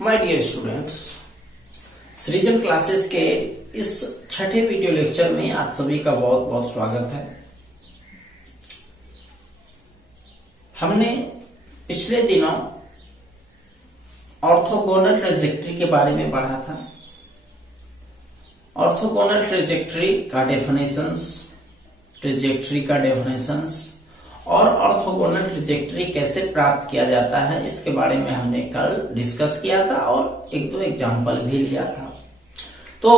My dear students, सृजन classes के इस छठे वीडियो लेक्चर में आप सभी का बहुत बहुत स्वागत है। हमने पिछले दिनों ऑर्थोगोनल ट्रेजेक्टरी के बारे में पढ़ा था। ऑर्थोगोनल ट्रेजेक्टरी का डेफिनेशंस और ऑर्थोगोनल ट्रेजेक्टरी कैसे प्राप्त किया जाता है इसके बारे में हमने कल डिस्कस किया था और एक दो एग्जाम्पल भी लिया था। तो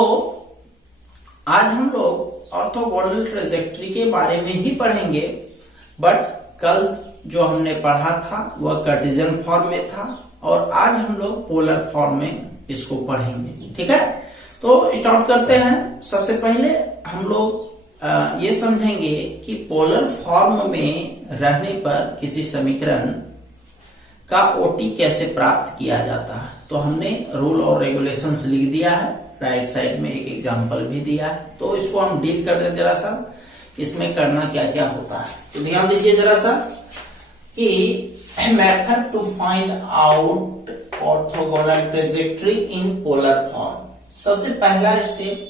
आज हम लोग ऑर्थोगोनल ट्रेजेक्टरी के बारे में ही पढ़ेंगे, बट कल जो हमने पढ़ा था वह कार्टेशियन फॉर्म में था और आज हम लोग पोलर फॉर्म में इसको पढ़ेंगे। ठीक है, तो स्टार्ट करते हैं। सबसे पहले हम लोग ये समझेंगे कि पोलर फॉर्म में रहने पर किसी समीकरण का ओटी कैसे प्राप्त किया जाता है। तो हमने रूल और रेगुलेशंस लिख दिया है, राइट साइड में एक एग्जांपल भी दिया है, तो इसको हम डील कर रहे जरा सा, इसमें करना क्या क्या होता है। तो ध्यान दीजिए जरा सा कि method to find out orthogonal trajectory in polar form. सबसे पहला step,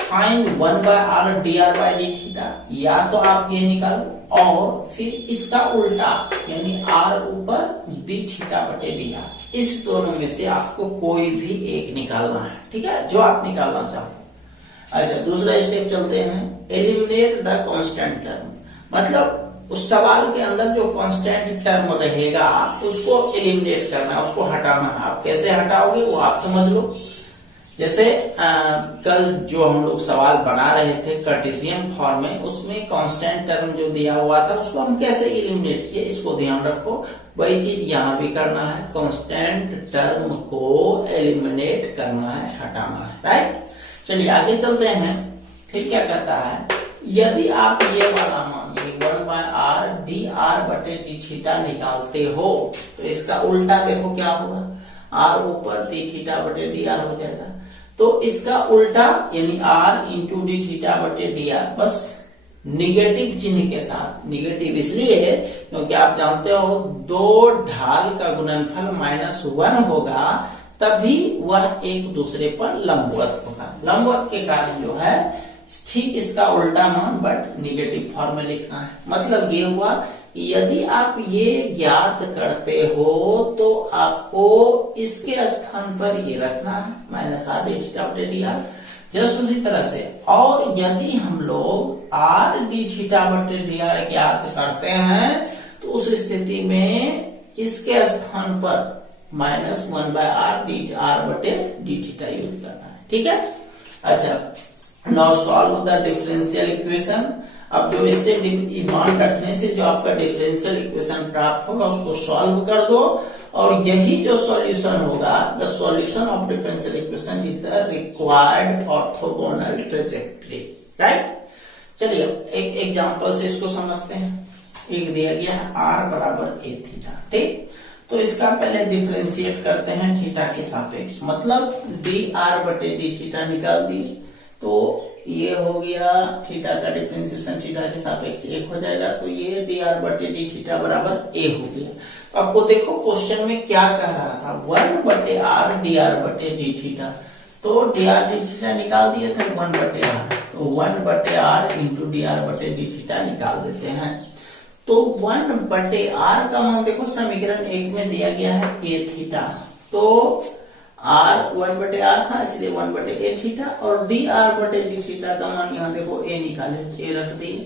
find 1/r dr/d theta. या तो आप ये निकालो और फिर इसका उल्टा यानी r ऊपर d थीटा बटे dr। इस दोनों में से आपको कोई भी एक निकालना है, ठीक है, जो आप निकालना चाहो। अच्छा, दूसरा स्टेप चलते हैं, एलिमिनेट द कांस्टेंट टर्म। मतलब उस सवाल के अंदर जो कांस्टेंट टर्म रहेगा उसको एलिमिनेट करना, उसको हटाना। आप कैसे हटाओगे वो आप समझ लो। जैसे कल जो हम लोग सवाल बना रहे थे कार्टेशियन फॉर्म में, उसमें कांस्टेंट टर्म जो दिया हुआ था उसको हम कैसे एलिमिनेट किए, इसको ध्यान रखो। वही चीज यहाँ भी करना है, कांस्टेंट टर्म को एलिमिनेट करना है, हटाना है, राइट। चलिए आगे चलते हैं। फिर क्या कहता है, यदि आप ये वाला मान 1/r dr/d थीटा निकालते हो तो इसका उल्टा देखो क्या होगा, r ऊपर d थीटा बटे dr हो जाएगा। तो इसका उल्टा यानी r इंटू डी थीटा बटे dr, बस निगेटिव चिन्ह के साथ। निगेटिव इसलिए क्योंकि आप जानते हो दो ढाल का गुणनफल -1 होगा, तभी वह एक दूसरे पर लंबवत होगा। लंबवत के कारण जो है ठीक इसका उल्टा मान बट निगेटिव फॉर्म में लिखना है। मतलब ये हुआ, यदि आप ये ज्ञात करते हो तो आपको इसके स्थान पर ये रखना है -r d थीटा बटे dr, जस्ट उसी तरह से। और यदि हम लोग r d थीटा बटे dr ज्ञात करते हैं तो उस स्थिति में इसके स्थान पर -1/r dr बटे d थीटा यूज करना है, ठीक है। अच्छा, now solve the differential equation. अब जो इससे मान रखने से जो आपका डिफरेंशियल इक्वेशन प्राप्त होगा उसको सॉल्व कर दो, और यही जो सॉल्यूशन होगा, the solution of differential equation is the required orthogonal trajectory, right. चलिए एक एग्जांपल से इसको समझते हैं। एक दिया गया है r बराबर a थीटा, ठीक। तो इसका पहले डिफरेंशिएट करते हैं थीटा के सापेक्ष, मतलब dr बटे d थीटा निकाल दिए तो ये हो गया थीटा का डिफरेंशिएशन थीटा के सापेक्ष 1 हो जाएगा, तो ये dr बटे d थीटा बराबर a हो गया। तो आपको देखो क्वेश्चन में क्या कह रहा था, 1/r dr बटे d थीटा। तो dr d थीटा निकाल दिए थे 1/r, तो 1/r इंटू dr बटे d थीटा निकाल देते हैं। तो 1/r का मान देखो समीकरण 1 में दिया गया है a थीटा, तो r 1/r था इसलिए 1/a थीटा, और dr बटे d थीटा का मान यहाँ देखो a निकाले, a रख दिए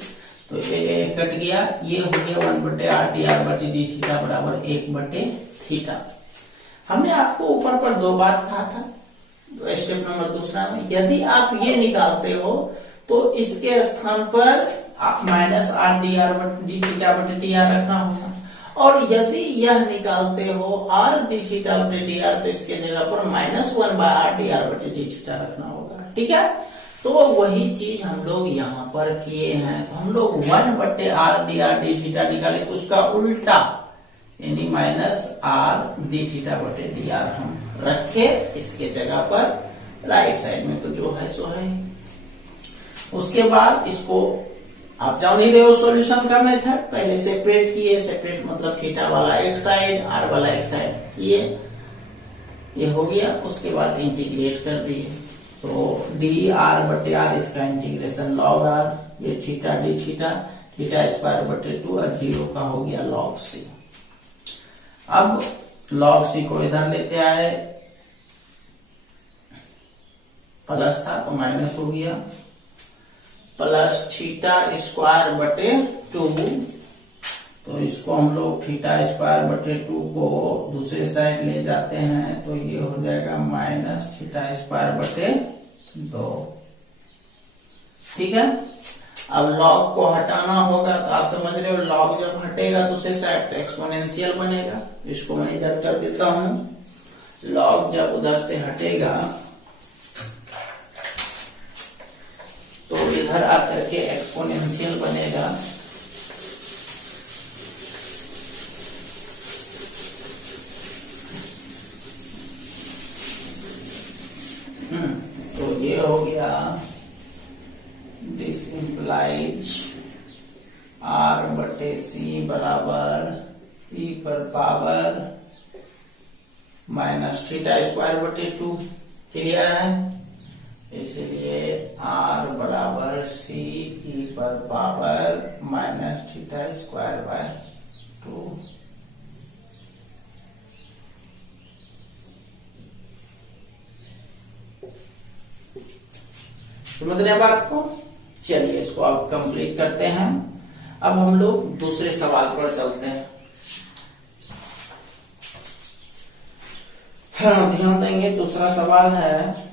तो a कट गया, ये हो गया 1/r dr बटे d थीटा बराबर 1/थीटा। हमने आपको ऊपर पर दो बात कहा था, स्टेप नंबर दूसरा में, यदि आप ये निकालते हो तो इसके स्थान पर आप -r dr बटे d थीटा बटे dr रखना होगा, और यदि यह निकालते हो r d थीटा बटे dr तो इसके जगह पर -1/r dr बटे d थीटा रखना होगा, ठीक है। तो वही चीज हम लोग यहाँ पर किए हैं। तो हम लोग 1/r dr d थीटा निकाले तो उसका उल्टा यानी -r d थीटा बटे dr हम रखे इसके जगह पर राइट साइड में, तो जो है सो है। उसके बाद इसको आप जान ही रहे हो सॉल्यूशन का मेथड, पहले सेपरेट किए, सेपरेट मतलब थीटा वाला एक साइड, r वाला एक साइड किए, ये हो गया। उसके बाद इंटीग्रेट कर दिए तो डी आर बटे आर, इसका इंटीग्रेशन लॉग आर, ये theta D theta, theta square बटे 2 और 0 का हो गया लॉग सी। अब लॉग सी को इधर लेते आए, प्लस था तो माइनस हो गया, प्लस थीटा स्क्वायर बटे 2, तो इसको हम लोग थीटा स्क्वायर बटे 2 को दूसरे साइड ले जाते हैं तो ये हो जाएगा माइनस थीटा स्क्वायर बटे 2। ठीक है। अब लॉग को हटाना होगा तो आप समझ रहे हो, लॉग जब हटेगा दूसरे साइड तो एक्सपोनेंशियल बनेगा। इसको मैं इधर कर देता हूं। लॉग जब उधर से हटेगा तो इधर आकर के एक्सपोनेंशियल बनेगा। तो ये हो गया, दिस इंप्लाइज आर बटे सी बराबर e पर पावर माइनस थीटा स्क्वायर बटे 2। क्लियर है। इसलिए r बराबर सी e पर power minus theta square by 2। समझ रहे हैं बात को। चलिए इसको अब कंप्लीट करते हैं। अब हम लोग दूसरे सवाल पर चलते हैं। हाँ, ध्यान देंगे। दूसरा सवाल है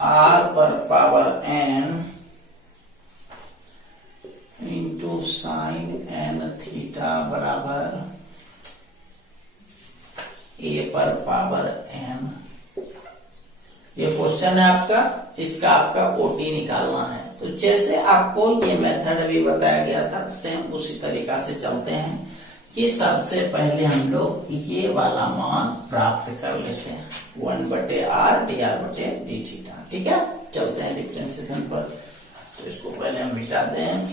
r पर power n into sine n theta बराबर a पर पावर n। ये क्वेश्चन है आपका, इसका आपका ओटी निकालना है। तो जैसे आपको ये मेथड अभी बताया गया था, सेम उसी तरीका से चलते हैं कि सबसे पहले हम लोग ये वाला मान प्राप्त कर लेते हैं, 1 बटे आर डी आर बटे डी थीटा। ठीक है। चलते हैं डिफरेंशिएशन पर। तो इसको पहले हम मिटा दें।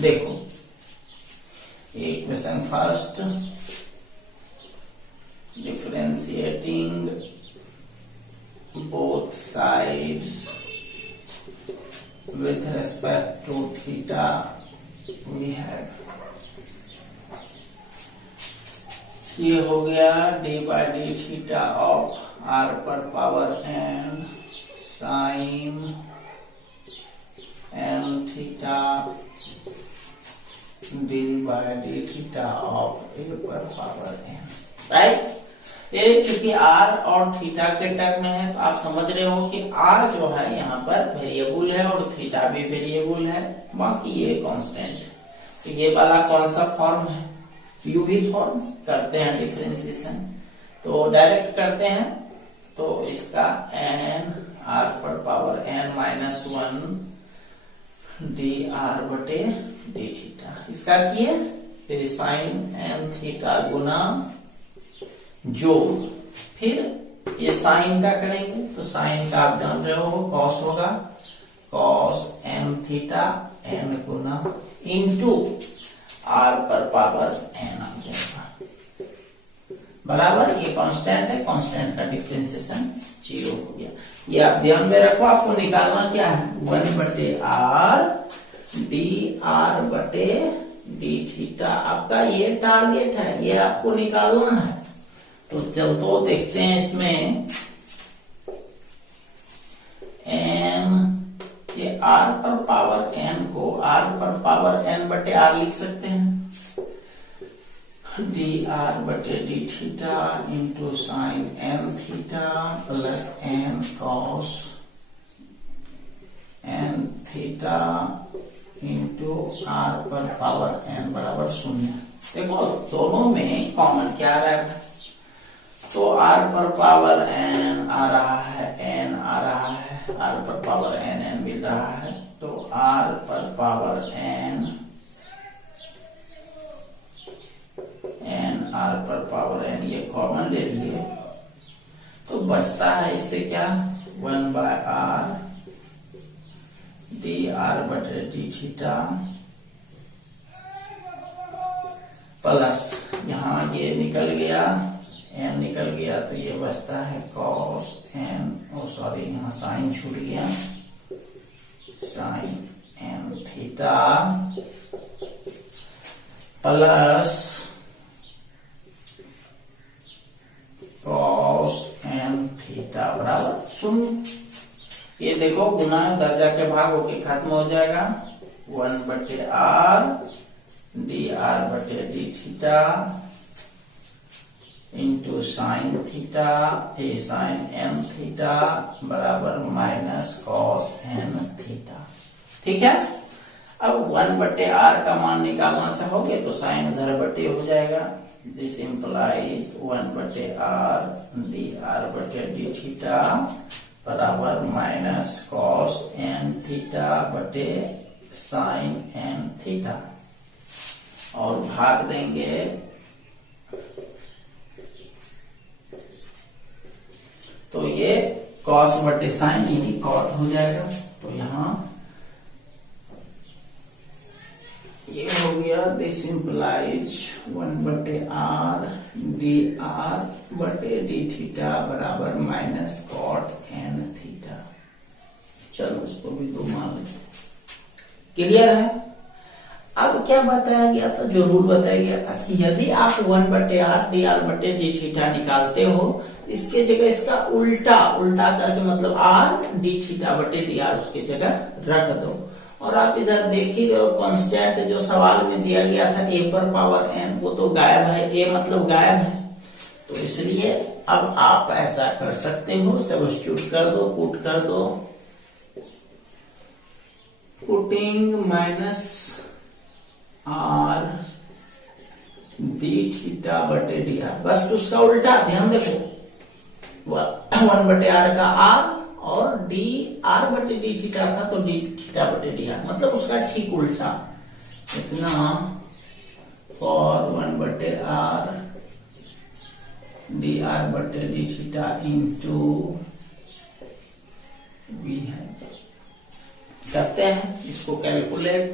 देखो, equation first, differentiating both sides with respect to theta we have, ये हो गया d by D theta of r पर power n sine n theta d by D theta of a पर पावर n। राइट। ये चूंकि r और theta के term में है तो आप समझ रहे हो कि r जो है यहाँ पर वेरिएबल है और थीटा भी वेरिएबल है, बाकी ये कांस्टेंट है। तो ये वाला कौन सा फॉर्म है, यूवी फॉर्म। करते हैं डिफरेंशिएशन, तो डायरेक्ट करते हैं। तो इसका n r पर power n minus 1 D R बटे डी थीटा, इसका किए फिर साइन n थीटा गुना जोड़, फिर ये साइन का करेंगे तो साइन का आप जान रहे हो कॉस होगा, कॉस m थीटा n गुना इंटू r पर पावर n आ जाएगा बराबर। ये कांस्टेंट है, कांस्टेंट का डिफरेंशिएशन 0 हो गया। ये आप ध्यान में रखो, आपको निकालना क्या है, 1 बटे आर डी आर बटे डी थीटा। आपका ये टारगेट है, ये आपको निकालना है। तो चल तो देखते हैं इसमें n, ये r पर पावर n को r पर पावर n बटे r लिख सकते हैं, डी आर बटे D theta into sign n theta plus n cos n theta into r पर पावर n बराबर 0। देखो दोनों में कॉमन क्या आ रहा है, तो r पर पावर n आ रहा है, n आ रहा है, r पर पावर n मिल रहा है। तो r पर पावर n बचता है इससे क्या 1/r dr/d थीटा प्लस यहाँ ये निकल गया n निकल गया तो ये बचता है cos n सॉरी यहाँ साइन छूट गया sin n theta plus cos n theta बराबर 0। ये देखो गुना दर्जा के भाग होके खत्म हो जाएगा 1/r dr/d theta into sine theta a sine n theta बराबर माइनस cos n थीटा। ठीक है, अब 1/r का मान निकालना चाहोगे तो साइन उधर बटे हो जाएगा। This implies 1/r dr/d theta बराबर माइनस cos n थीटा बटे साइन n थीटा और भाग देंगे तो ये cos बटे साइन यानी cot हो जाएगा। तो यहाँ ये हो गया this implies 1/r dr/d theta बराबर माइनस cot n थीटा। चलो उसको भी 2 मान लेते। क्लियर है। अब क्या बताया गया था, जो रूल बताया गया था कि यदि आप 1/r dr/d थीटा निकालते हो इसके जगह इसका उल्टा करके मतलब r d थीटा बटे dr उसके जगह रख दो। और आप इधर देख ही रहे हो कांस्टेंट जो सवाल में दिया गया था a पर पावर n वो तो गायब है, a मतलब गायब है। तो इसलिए अब आप ऐसा कर सकते हो, सब्स्टिट्यूट कर दो, पुट कर दो, putting minus r d theta बटे dr, बस उसका उल्टा। ध्यान देखो 1/r का r और dr/d थीटा था तो d थीटा बटे dr मतलब उसका ठीक उल्टा। इतना for 1/r dr/d theta into v है। करते हैं इसको कैलकुलेट।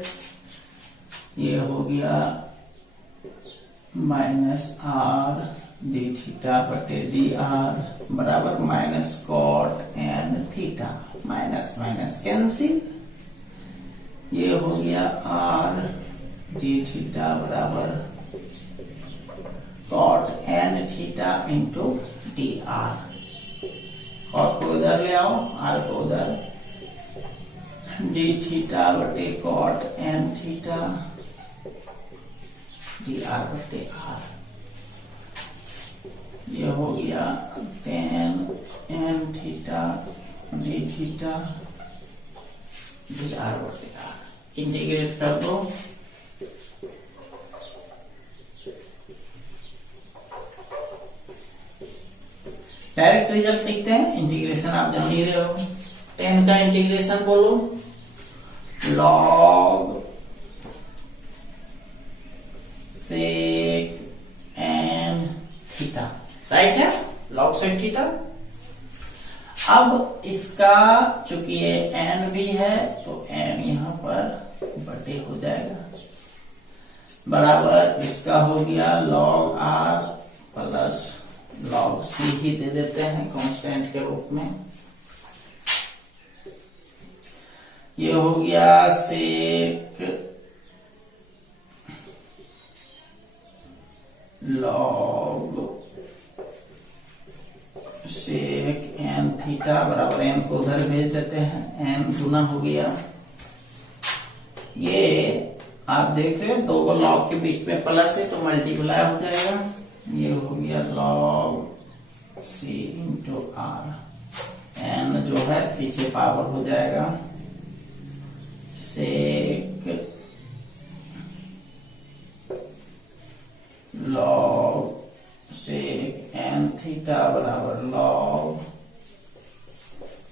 ये हो गया माइनस r d थीटा बटे dr बराबर minus cot n theta, minus minus cancel. ये हो गया r d थीटा बराबर cot n theta into dr। cot को इधर ले आओ, r को उधर, d थीटा बटे cot n थीटा dr बटे r। ये हो गया tan n theta d theta dr बटे r। इंटीग्रेट कर दो, डायरेक्ट रिजल्ट लिखते हैं। इंटीग्रेशन आप जान ही रहे हो, tan का इंटीग्रेशन बोलो log sec n theta, right है, log sec थीटा। अब इसका चूंकि ये n भी है तो n यहां पर बटे हो जाएगा बराबर इसका हो गया log r plus log c ही दे देते हैं कांस्टेंट के रूप में। ये हो गया sec log sec n theta बराबर n को उधर भेज देते हैं, n गुना हो गया। ये आप देख रहे हो 2 log के बीच में प्लस है तो मल्टीप्लाई हो जाएगा। ये हो गया log c into r, n जो है पीछे पावर हो जाएगा sec log sec n theta बराबर log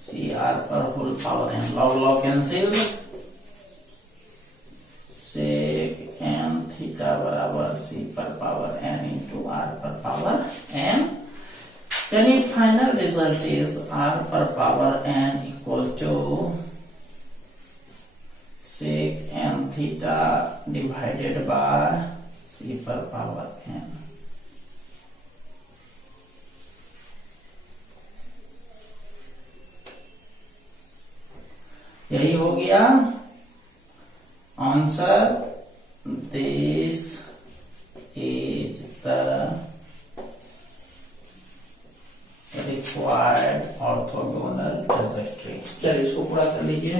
c r पर whole power n, log log cancel, sec n theta बराबर c पर पावर n इंटू r पर पावर n। यानी फाइनल रिजल्ट इज r पर power n equal to sec n theta divided by c पर power n। यही हो गया answer. This is the required orthogonal trajectory. चलिए इसको पूरा कर लीजिए।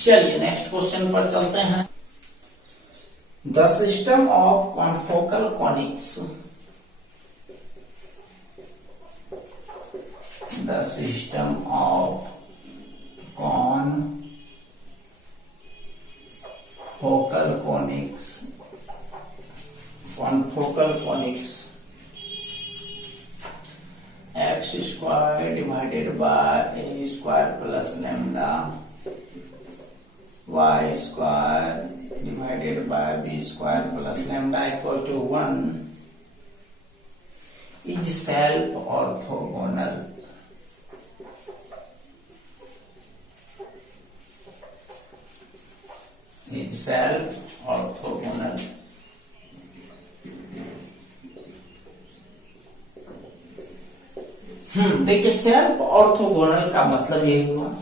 चलिए नेक्स्ट क्वेश्चन पर चलते हैं। The system of confocal conics, the system of confocal conics x square divided by a square plus lambda y square divided by b square plus lambda equal to 1 is self orthogonal। is self orthogonal। देखिए self orthogonal का मतलब यही हुआ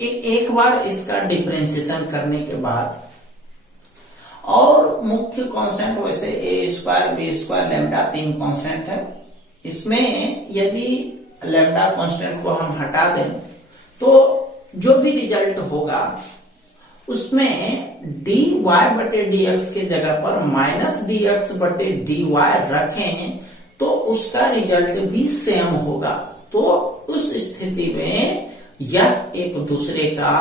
एक बार इसका differentiation करने के बाद, और मुख्य कांस्टेंट वैसे ए स्क्वायर बी स्क्वायर लैम्डा तीन कांस्टेंट है। इसमें यदि लैम्डा कांस्टेंट को हम हटा दें तो जो भी रिजल्ट होगा उसमें dy बटे dx के जगह पर माइनस dx बटे dy रखें तो उसका रिजल्ट भी सेम होगा। तो उस स्थिति में यह एक दूसरे का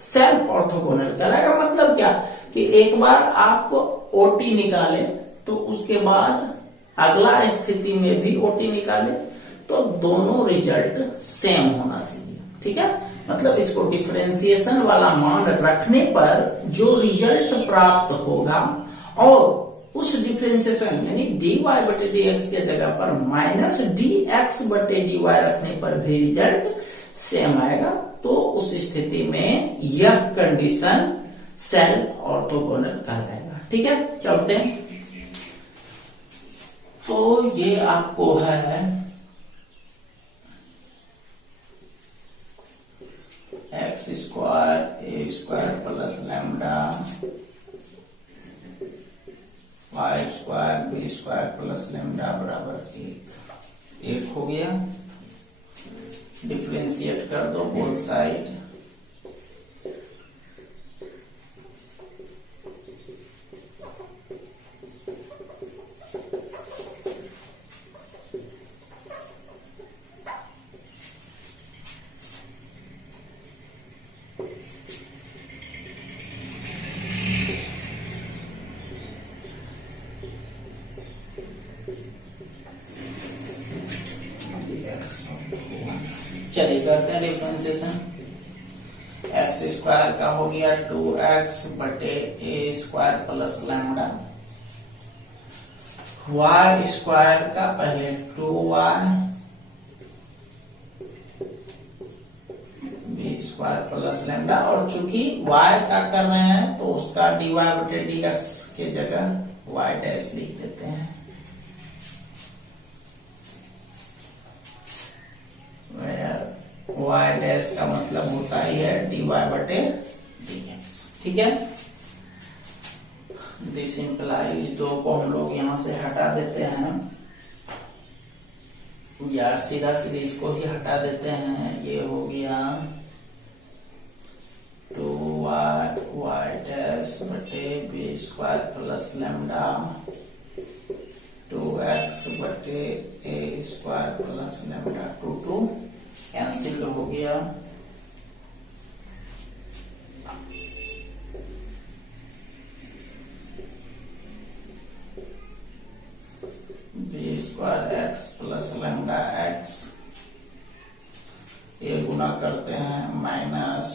सेल्फ ऑर्थोगोनल कहलाएगा। मतलब क्या कि एक बार आप ओटी निकाले तो उसके बाद अगला स्थिति में भी ओटी निकाले तो दोनों रिजल्ट सेम होना चाहिए। ठीक है, मतलब इसको डिफरेंशिएशन वाला मान रखने पर जो रिजल्ट प्राप्त होगा और उस डिफरेंशिएशन यानी dy बटे dx के जगह पर माइनस dx बटे dy रखने पर भी रिजल्ट सेम आएगा। तो उस स्थिति में यह कंडीशन सेल्फ ऑर्थोगोनल कहलाएगा। ठीक है, चलते हैं। तो ये आपको है x square a square plus lambda y square b square plus lambda बराबर एक हो गया। डिफरेंशिएट कर दो बोथ साइड। चलिए करते हैं डिफरेंशिएशन। एक्स स्क्वायर का हो गया 2x बटे a square plus lambda, y square का पहले 2y B square plus lambda, और चूंकि y का कर रहे हैं तो उसका dy बटे dx के जगह y डैश लिख देते हैं। y डैश का मतलब होता ही है dy बटे dx। ठीक है, दिस इंप्लाइज दो को हम लोग यहां से हटा देते हैं, या सीधा सीधे इसको ही हटा देते हैं। ये हो गया 2y डैश बटे b square plus lambda 2 x बटे a square plus lambda 2 cancel हो गया। B square x plus lambda x, ये गुना करते हैं minus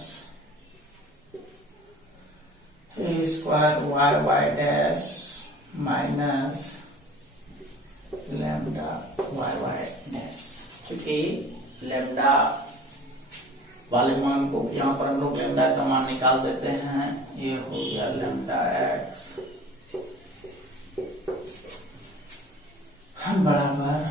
a square y Y dash minus lambda y Y dash. क्योंकि लैम्डा वाले मान को यहाँ पर हम लोग लैम्डा का मान निकाल देते हैं। ये हो गया लैम्डा एक्स बराबर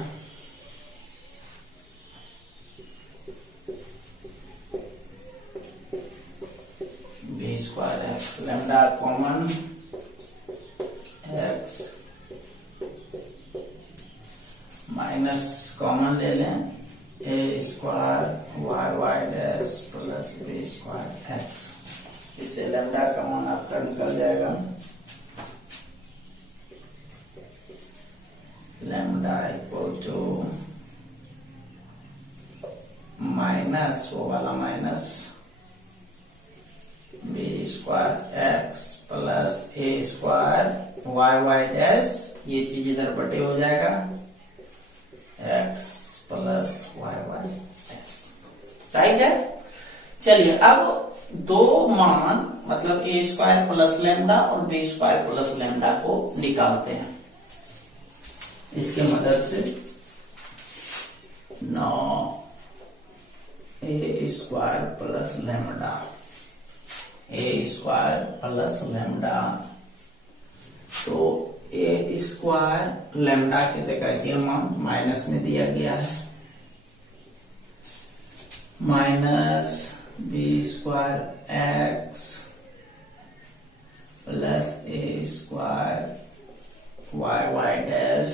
b square x, lambda common x minus common ले लें a square y Y dash plus b square x. इससे लैम्डा का मान आपका निकल जाएगा, लैम्डा इक्वल टू माइनस वो वाला minus B square x plus a square y Y dash, ये चीज इधर बटे हो जाएगा x plus Y Y dash. Right है। चलिए अब दो मान मतलब ए स्क्वायर प्लस लैम्डा और बी स्क्वायर प्लस लैम्डा को निकालते हैं इसके मदद से। 9 a square plus lambda, a square plus lambda, तो ए स्क्वायर लैम्डा की जगह ये मान माइनस में दिया गया है, minus B square x plus a square y Y dash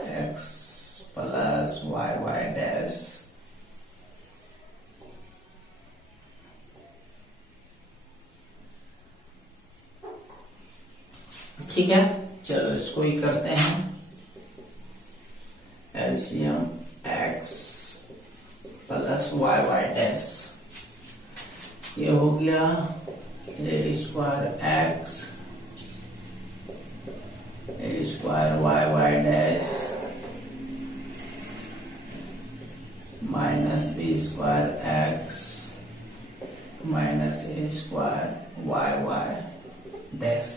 x plus Y Y dash. ठीक है, चलो इसको ही करते हैं LCM x plus Y Y dash, ये हो गया a square x a square y Y dash minus B square x minus a square y Y dash.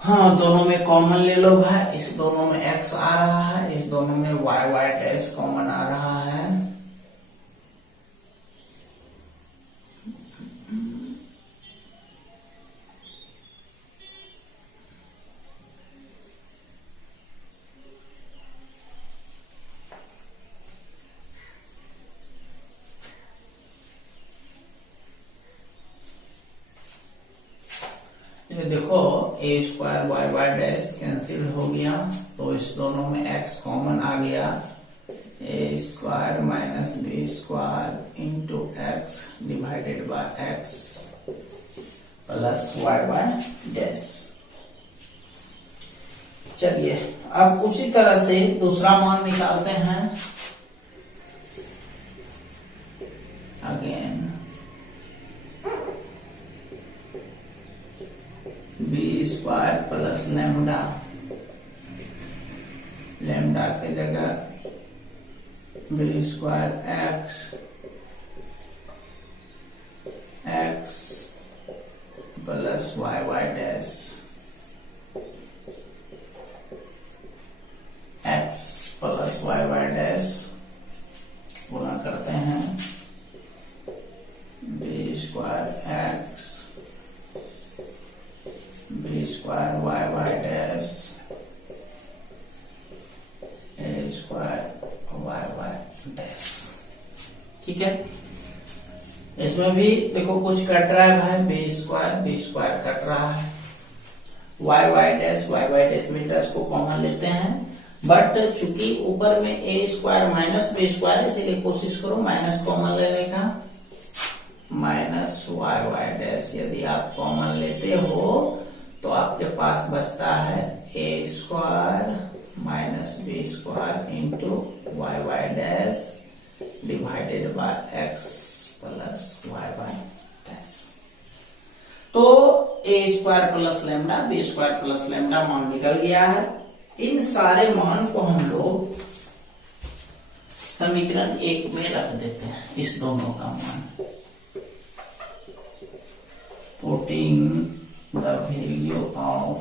हाँ, दोनों में कॉमन ले लो भाई, इस दोनों में x आ रहा है, इस दोनों में वाई वाई डैश कॉमन आ रहा है। ये देखो a square y Y dash cancel हो गया, तो इस दोनों में x कॉमन आ गया, a square minus B square into x divided by x plus Y Y dash. चलिए अब उसी तरह से दूसरा मान निकालते हैं। Again b square plus lambda, lambda की जगह b square x x plus Y Y dash x plus Y Y dash गुणा करते हैं b square x b square y Y dash a square y Y dash. ठीक है, इसमें भी देखो कुछ कट रहा है भाई, बी स्क्वायर कट रहा है, वाई वाई डैश मिल रहा है, इसको कॉमन लेते हैं। बट चूंकि ऊपर में ए स्क्वायर माइनस बी स्क्वायर, इसीलिए कोशिश करो माइनस कॉमन लेने का, माइनस वाई वाई डैश। यदि आप कॉमन लेते हो तो आपके पास बचता है a square minus B square into y Y dash divided by x plus Y Y dash. तो a square plus lambda b square plus lambda मान निकल गया है। इन सारे मान को हम लोग समीकरण 1 में रख देते हैं, इस दोनों का मान। Putting the value of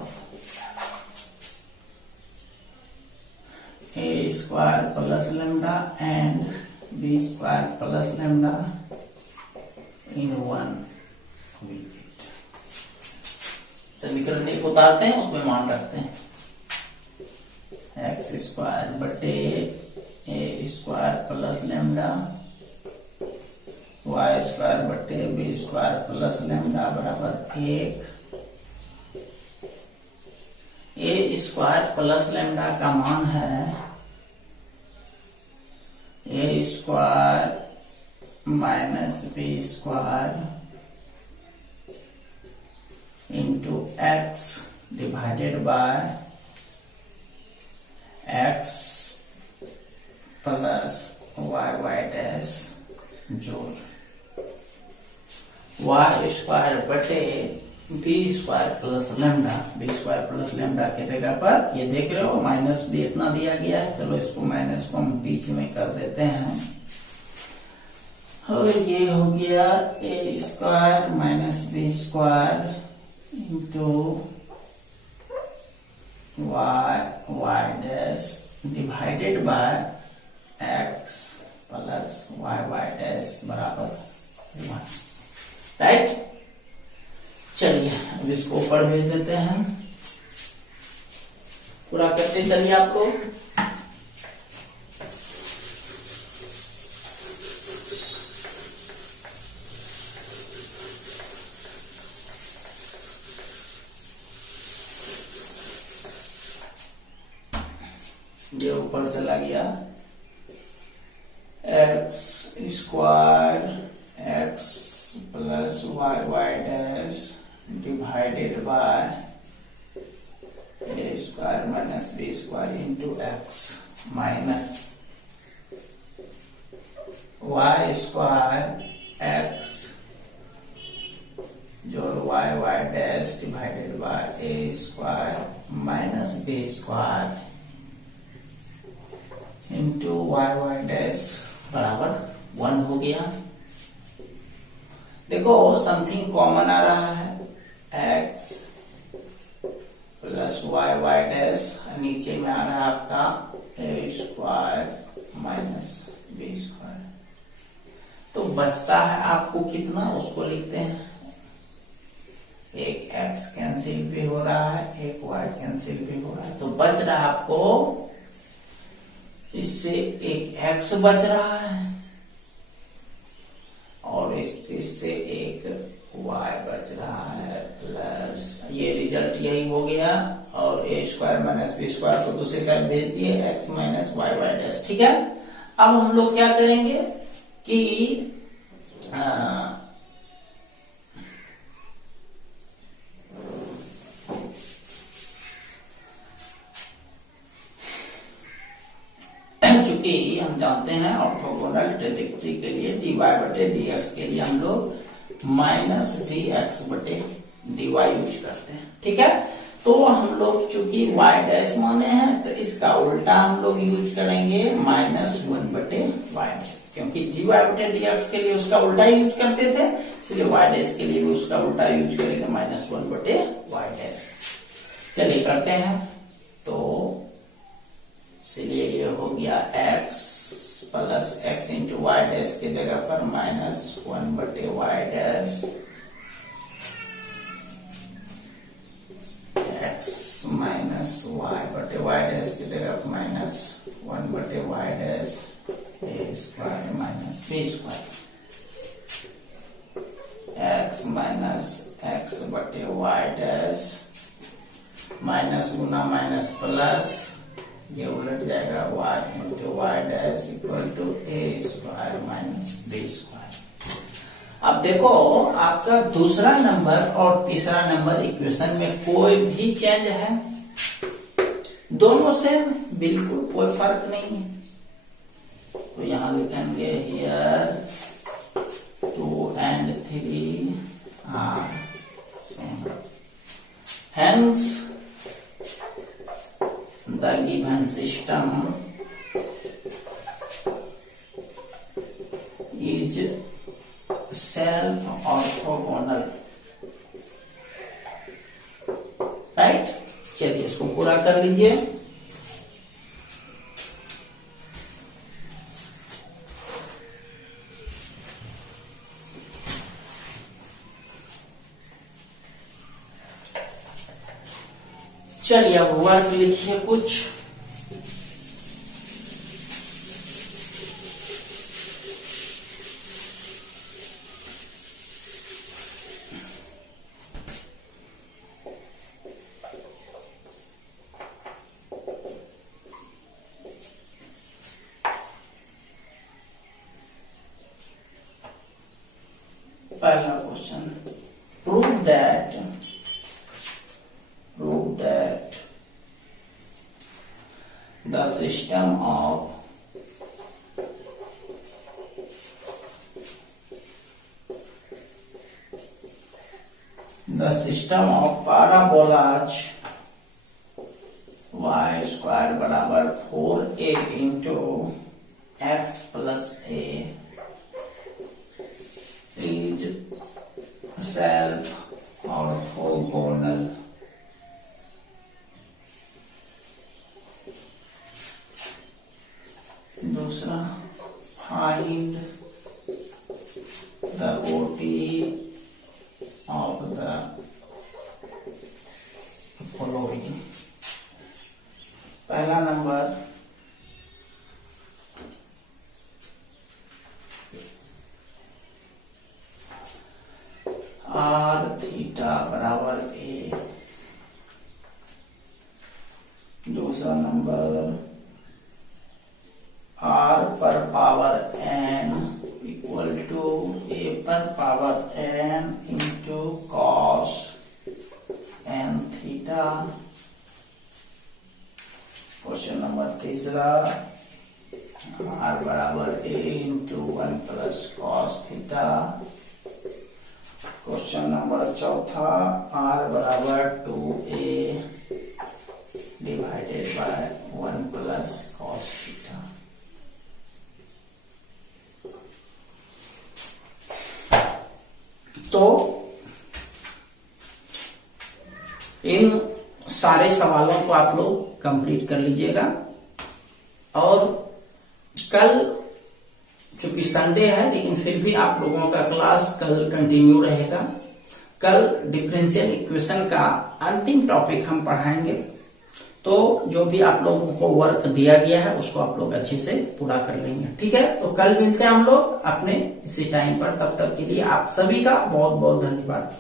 A square plus lambda and B square plus lambda in one wicket. समीकरण 1 उतारते हैं, उसमें मान रखते हैं एक्स स्क्वायर बटे a square plus lambda y square बटे बी स्क्वायर प्लस लेमडा बराबर 1। ए स्क्वायर प्लस लेमडा का मान है a square minus B square into x divided by x plus Y Y dash जोड़ वाई स्क्वायर बटे b square plus lambda. B square plus lambda के जगह पर ये देख रहे हो माइनस बी इतना दिया गया है, चलो इसको माइनस को हम बीच में कर देते हैं और ये हो गया a square minus B square into y Y dash divided by x plus Y Y dash बराबर 1। राइट, चलिए अब इसको ऊपर भेज देते हैं। पूरा करते चलिए आप लोग। ये ऊपर चला गया x square x plus Y Y dash divided by a square minus B square into x minus y square x जोड़ y Y dash divided by a square minus B square into y Y dash बराबर 1 हो गया। देखो something common आ रहा है x plus Y Y dash, नीचे में आ रहा है आपका A square minus B square. तो बचता है आपको कितना, उसको लिखते हैं। एक x कैंसिल भी हो रहा है, एक y कैंसिल भी हो रहा है, तो बच रहा है आपको इससे एक x बच रहा है और इससे एक y बच रहा है प्लस ये रिजल्ट यही हो गया और A square minus B square को दूसरी साइड भेज दिए x minus Y Y dash. ठीक है, अब हम लोग क्या करेंगे कि चूंकि हम जानते हैं ऑर्थोगोनल ट्रेजेक्टरी के लिए dy बटे dx के लिए हम लोग माइनस dx बटे dy यूज करते हैं। ठीक है, तो हम लोग चूंकि y डैश माने हैं तो इसका उल्टा हम लोग यूज करेंगे माइनस 1 बटे y डैश, क्योंकि dy बटे dx के लिए उसका उल्टा यूज करते थे, इसलिए y डैश के लिए भी उसका उल्टा यूज करेंगे माइनस 1 बटे y डैश। चलिए करते हैं, तो इसलिए ये हो गया x plus x into y dash के जगह पर माइनस 1 बटे y dash x minus y बटे वाई डैश की जगह पर माइनस 1 बटे y dash a square minus B square x minus x बटे वाई डैश माइनस गुना माइनस प्लस ये उलट जाएगा y इंटू y dash equal to a square minus B square. अब देखो आपका दूसरा नंबर और तीसरा नंबर इक्वेशन में कोई भी चेंज है, दोनों सेम, बिल्कुल कोई फर्क नहीं है। तो यहां लिखेंगे here 2 and 3 are same. Hence the given system is self orthogonal. Right, चलिए इसको पूरा कर लीजिए। चलिए अब वर्क लिखिए कुछ। पहला question, prove that the system of parabolas y square बराबर 4a into x plus a is self orthogonal. दूसरा, find the OT of the following. पहला नंबर r थीटा बराबर a। दूसरा नंबर r पर power n equal to a पर power n into cos n theta. Question number तीसरा, r बराबर a इंटू 1 plus cos theta. Question number चौथा, r बराबर 2a divided by 1 plus cos theta. तो इन सारे सवालों को आप लोग कंप्लीट कर लीजिएगा और कल चूंकि संडे है लेकिन फिर भी आप लोगों का क्लास कल कंटिन्यू रहेगा। कल डिफरेंशियल इक्वेशन का अंतिम टॉपिक हम पढ़ाएंगे, तो जो भी आप लोगों को वर्क दिया गया है उसको आप लोग अच्छे से पूरा कर लेंगे। ठीक है, तो कल मिलते हैं हम लोग अपने इसी टाइम पर। तब तक के लिए आप सभी का बहुत बहुत धन्यवाद।